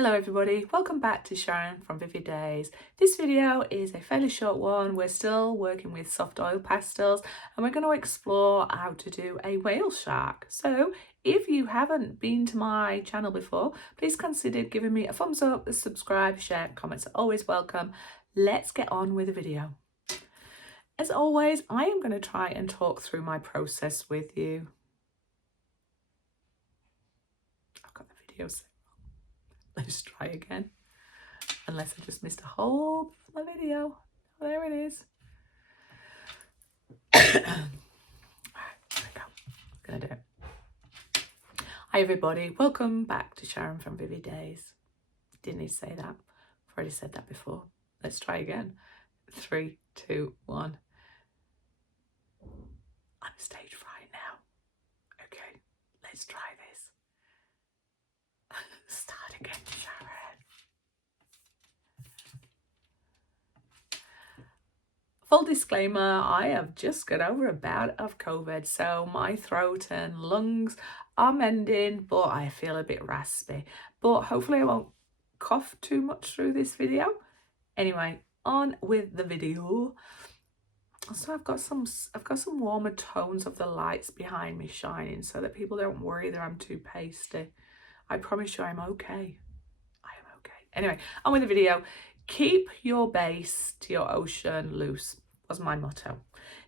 Hello everybody, welcome back to Sharon from Vivid Days. This video is a fairly short one. We're still working with soft oil pastels and we're going to explore how to do a whale shark. So if you haven't been to my channel before, please consider giving me a thumbs up, a subscribe, share, comments are always welcome. Let's get on with the video. As always, I am going to try and talk through my process with you. I've got the video set. Let's try again. Unless I just missed a whole bit of my video. Oh, there it is. Alright, there we go. Gonna do it. Hi everybody, welcome back to Sharon from Vivid Days. Didn't need to say that. I've already said that before. Let's try again. 3, 2, 1. I'm stage fright now. Okay, let's try this. Start again, Sharon. Full disclaimer, I have just got over a bout of COVID, so my throat and lungs are mending, but I feel a bit raspy. But hopefully I won't cough too much through this video. Anyway, on with the video. So I've got some warmer tones of the lights behind me shining so that people don't worry that I'm too pasty. I promise you I'm okay. I am okay. Anyway, on with the video. Keep your base to your ocean loose was my motto.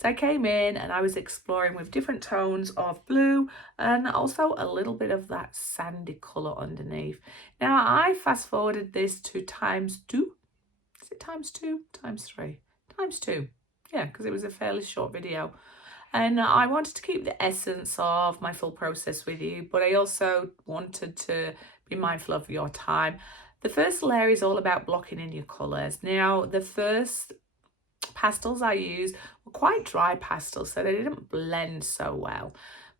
So I came in and I was exploring with different tones of blue and also a little bit of that sandy colour underneath. Now I fast forwarded this to ×2. Is it ×2? ×3? ×2. Yeah, because it was a fairly short video. And I wanted to keep the essence of my full process with you, but I also wanted to be mindful of your time. The first layer is all about blocking in your colours. Now, the first pastels I used were quite dry pastels, so they didn't blend so well.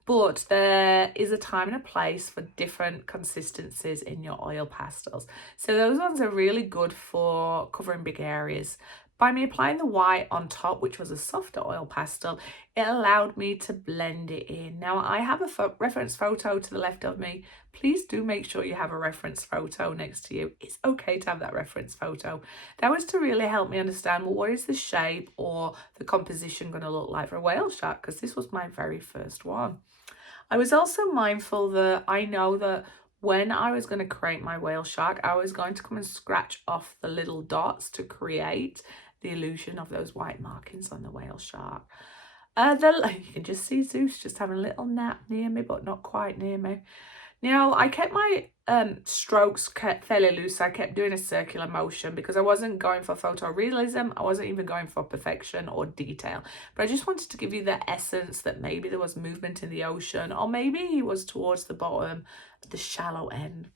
But there is a time and a place for different consistencies in your oil pastels. So those ones are really good for covering big areas. By me applying the white on top, which was a softer oil pastel, it allowed me to blend it in. Now, I have a reference photo to the left of me. Please do make sure you have a reference photo next to you. It's okay to have that reference photo. That was to really help me understand, well, what is the shape or the composition going to look like for a whale shark? Because this was my very first one. I was also mindful that I know that when I was going to create my whale shark, I was going to come and scratch off the little dots to create the illusion of those white markings on the whale shark. You can just see Zeus just having a little nap near me, but not quite near me. Now, I kept my strokes fairly loose. I kept doing a circular motion because I wasn't going for photorealism. I wasn't even going for perfection or detail. But I just wanted to give you the essence that maybe there was movement in the ocean, or maybe he was towards the bottom, the shallow end.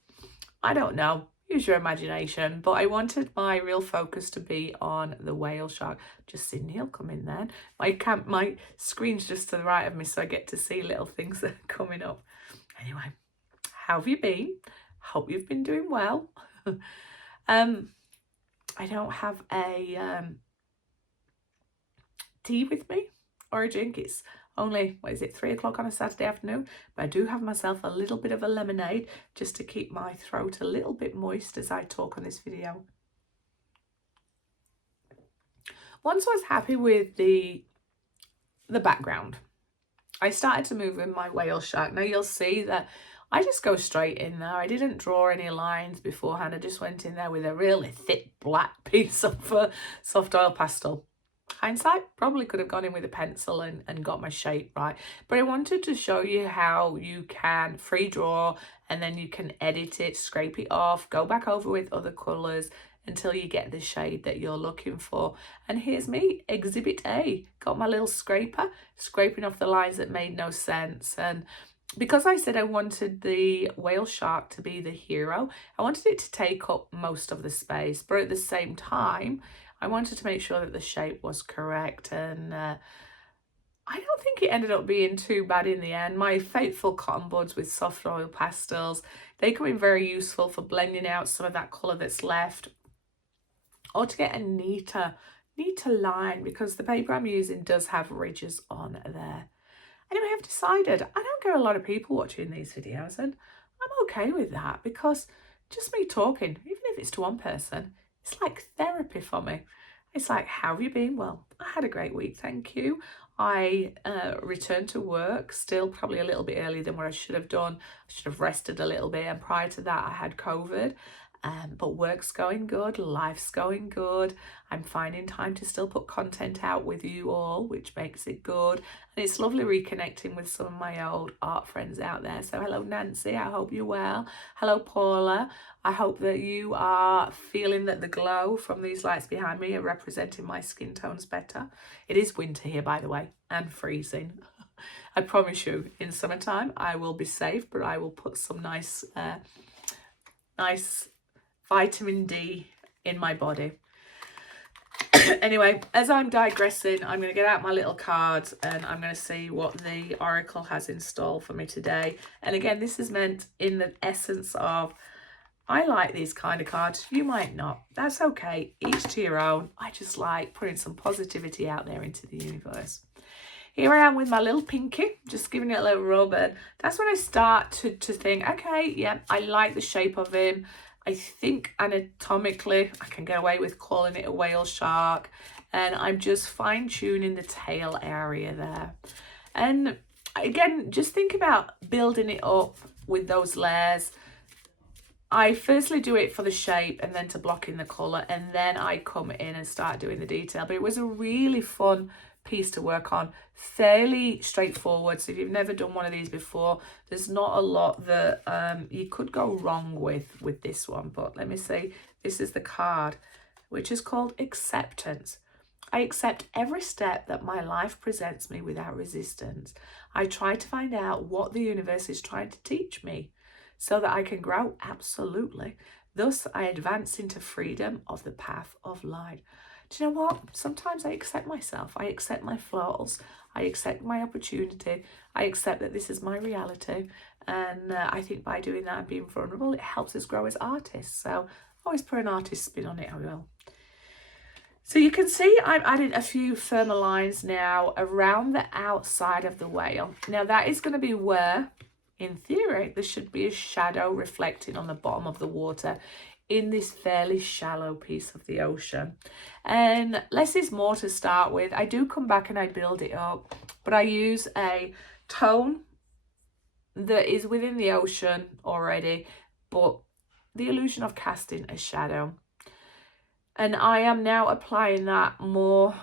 I don't know. Use your imagination. But I wanted my real focus to be on the whale shark. Just see Neil come in then. My screen's just to the right of me, so I get to see little things that are coming up. Anyway. How have you been? Hope you've been doing well. I don't have a tea with me or a drink. It's only, 3 o'clock on a Saturday afternoon, but I do have myself a little bit of a lemonade just to keep my throat a little bit moist as I talk on this video. Once I was happy with the background, I started to move in my whale shark. Now you'll see that I just go straight in there. I didn't draw any lines beforehand. I just went in there with a really thick black piece of soft oil pastel. Hindsight, probably could have gone in with a pencil and got my shape right. But I wanted to show you how you can free draw and then you can edit it, scrape it off, go back over with other colours until you get the shade that you're looking for. And here's me, Exhibit A. Got my little scraper, scraping off the lines that made no sense. And because I said I wanted the whale shark to be the hero, I wanted it to take up most of the space, but at the same time, I wanted to make sure that the shape was correct. And I don't think it ended up being too bad in the end. My faithful cotton buds with soft oil pastels, they come in very useful for blending out some of that colour that's left, or to get a neater line, because the paper I'm using does have ridges on there. Anyway, I've decided I don't get a lot of people watching these videos, and I'm okay with that, because just me talking, even if it's to one person, it's like therapy for me. It's like, how have you been? Well, I had a great week, thank you. I returned to work, still probably a little bit earlier than what I should have done. I should have rested a little bit, and prior to that I had COVID. But work's going good, life's going good. I'm finding time to still put content out with you all, which makes it good. And it's lovely reconnecting with some of my old art friends out there. So hello Nancy, I hope you're well. Hello Paula, I hope that you are feeling that the glow from these lights behind me are representing my skin tones better. It is winter here, by the way, and freezing. I promise you, in summertime, I will be safe, but I will put some nice vitamin D in my body. Anyway, as I'm digressing, I'm going to get out my little cards and I'm going to see what the Oracle has in store for me today. And again, this is meant in the essence of, I like these kind of cards. You might not. That's okay. Each to your own. I just like putting some positivity out there into the universe. Here I am with my little pinky, just giving it a little rub, and that's when I start to think, okay, yeah, I like the shape of him. I think anatomically I can get away with calling it a whale shark, and I'm just fine-tuning the tail area there. And again, just think about building it up with those layers. I firstly do it for the shape and then to block in the colour, and then I come in and start doing the detail. But it was a really fun piece to work on, fairly straightforward. So if you've never done one of these before, there's not a lot that you could go wrong with this one. But let me see, this is the card, which is called acceptance. I accept every step that my life presents me without resistance. I try to find out what the universe is trying to teach me so that I can grow, absolutely. Thus, I advance into freedom of the path of light. Do you know what? Sometimes I accept myself. I accept my flaws. I accept my opportunity. I accept that this is my reality. And I think by doing that and being vulnerable, it helps us grow as artists. So always put an artist spin on it, I will. So you can see I'm adding a few firmer lines now around the outside of the whale. Now that is going to be where, in theory, there should be a shadow reflecting on the bottom of the water in this fairly shallow piece of the ocean. And less is more to start with. I do come back and I build it up, but I use a tone that is within the ocean already, but the illusion of casting a shadow. And I am now applying that more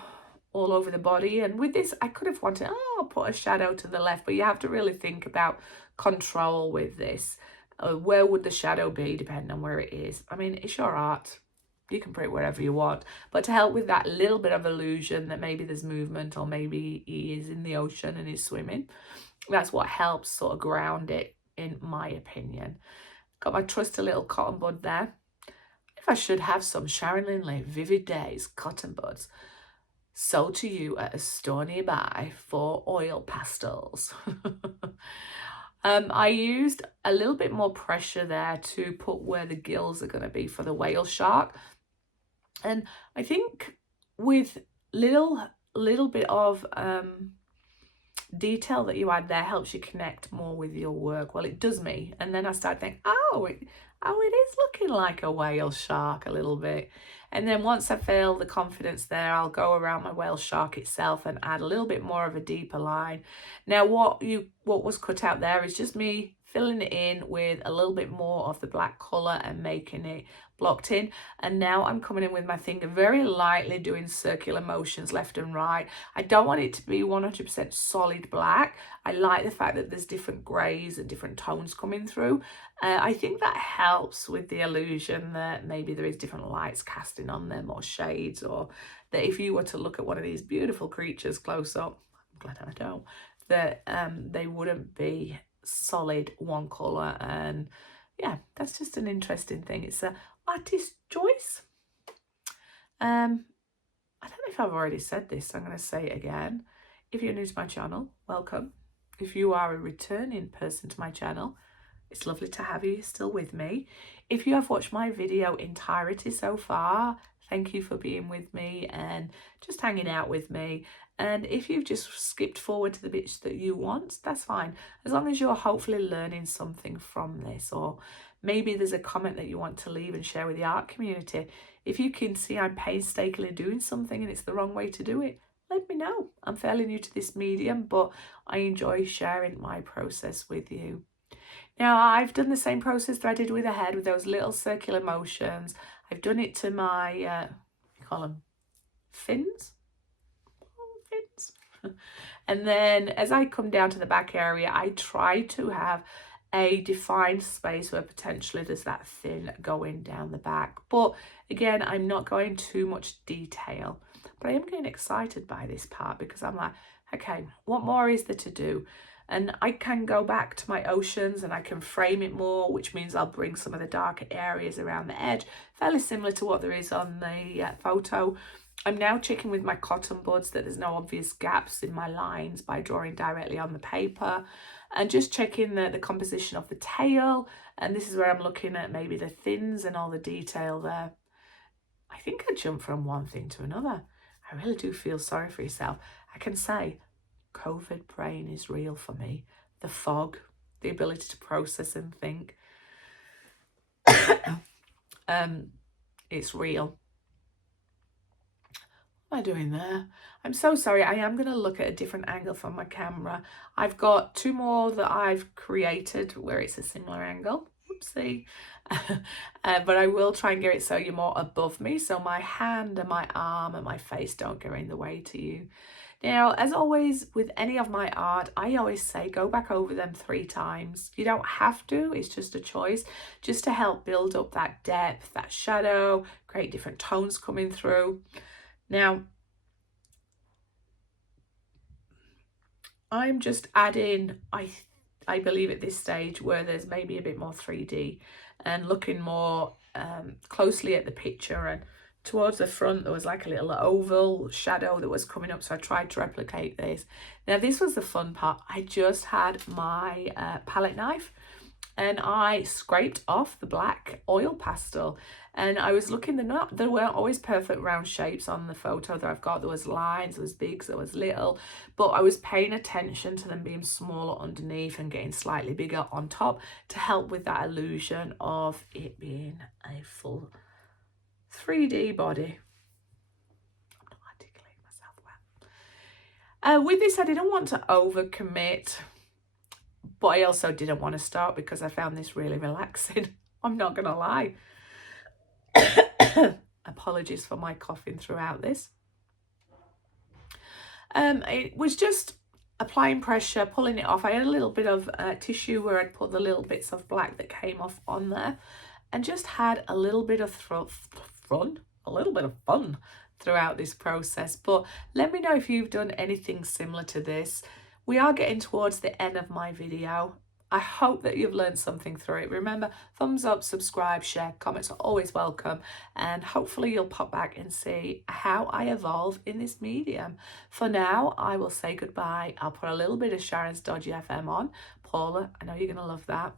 all over the body. And with this, I could have wanted, I'll put a shadow to the left, but you have to really think about control with this. Where would the shadow be, depending on where it is? I mean, it's your art. You can put it wherever you want. But to help with that little bit of illusion that maybe there's movement, or maybe he is in the ocean and he's swimming, that's what helps sort of ground it, in my opinion. Got my trusty little cotton bud there. If I should have some Sharon Linley Vivid Days cotton buds sold to you at a store nearby for oil pastels. I used a little bit more pressure there to put where the gills are going to be for the whale shark. And I think with little bit of detail that you add there helps you connect more with your work. Well, it does me. And then I start thinking, oh, it is looking like a whale shark a little bit. And then once I feel the confidence there, I'll go around my whale shark itself and add a little bit more of a deeper line. Now, what was cut out there is just me filling it in with a little bit more of the black colour and making it blocked in. And now I'm coming in with my finger very lightly doing circular motions left and right. I don't want it to be 100% solid black. I like the fact that there's different greys and different tones coming through. I think that helps with the illusion that maybe there is different lights casting on them, or shades, or that if you were to look at one of these beautiful creatures close up, I'm glad I don't, that they wouldn't be solid one colour. And yeah, that's just an interesting thing. It's an artist choice. I don't know if I've already said this, so I'm going to say it again. If you're new to my channel, welcome. If you are a returning person to my channel, it's lovely to have you still with me. If you have watched my video entirety so far, thank you for being with me and just hanging out with me. And if you've just skipped forward to the bits that you want, that's fine. As long as you're hopefully learning something from this, or maybe there's a comment that you want to leave and share with the art community. If you can see I'm painstakingly doing something and it's the wrong way to do it, let me know. I'm fairly new to this medium, but I enjoy sharing my process with you. Now, I've done the same process that I did with the head with those little circular motions. I've done it to my, you call them fins? Fins. And then as I come down to the back area, I try to have a defined space where potentially there's that thin going down the back. But again, I'm not going too much detail. But I am getting excited by this part because I'm like, okay, what more is there to do? And I can go back to my oceans and I can frame it more, which means I'll bring some of the darker areas around the edge, fairly similar to what there is on the photo. I'm now checking with my cotton buds that there's no obvious gaps in my lines by drawing directly on the paper, and just checking the composition of the tail. And this is where I'm looking at maybe the fins and all the detail there. I think I jumped from one thing to another. I really do feel sorry for yourself. I can say COVID brain is real for me. The fog, the ability to process and think. It's real. What am I doing there? I'm so sorry. I am going to look at a different angle from my camera. I've got two more that I've created where it's a similar angle. Oopsie. But I will try and get it so you're more above me, so my hand and my arm and my face don't go in the way to you. Now, as always, with any of my art, I always say go back over them 3 times. You don't have to, it's just a choice, just to help build up that depth, that shadow, create different tones coming through. Now, I'm just adding, I believe at this stage where there's maybe a bit more 3D and looking more closely at the picture, and towards the front there was like a little oval shadow that was coming up, so I tried to replicate this. Now this was the fun part. I just had my palette knife and I scraped off the black oil pastel, and I was looking, there weren't always perfect round shapes on the photo that I've got. There was lines, there was bigs, there was little, but I was paying attention to them being smaller underneath and getting slightly bigger on top to help with that illusion of it being a full 3D body. I'm not articulating myself well. With this, I didn't want to overcommit, but I also didn't want to start because I found this really relaxing. I'm not going to lie. Apologies for my coughing throughout this. It was just applying pressure, pulling it off. I had a little bit of tissue where I'd put the little bits of black that came off on there, and just had a little bit of fun throughout this process. But let me know if you've done anything similar to this. We are getting towards the end of my video. I hope that you've learned something through it. Remember, thumbs up, subscribe, share, comments are always welcome, and hopefully you'll pop back and see how I evolve in this medium. For now, I will say goodbye. I'll put a little bit of Sharon's Dodgy FM on. Paula, I know you're going to love that.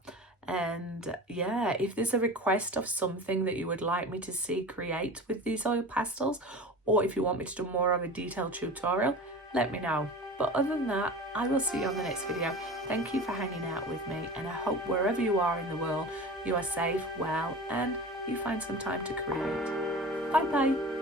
And yeah, if there's a request of something that you would like me to see create with these oil pastels, or if you want me to do more of a detailed tutorial, let me know. But other than that, I will see you on the next video. Thank you for hanging out with me, and I hope wherever you are in the world, you are safe, well, and you find some time to create. Bye bye.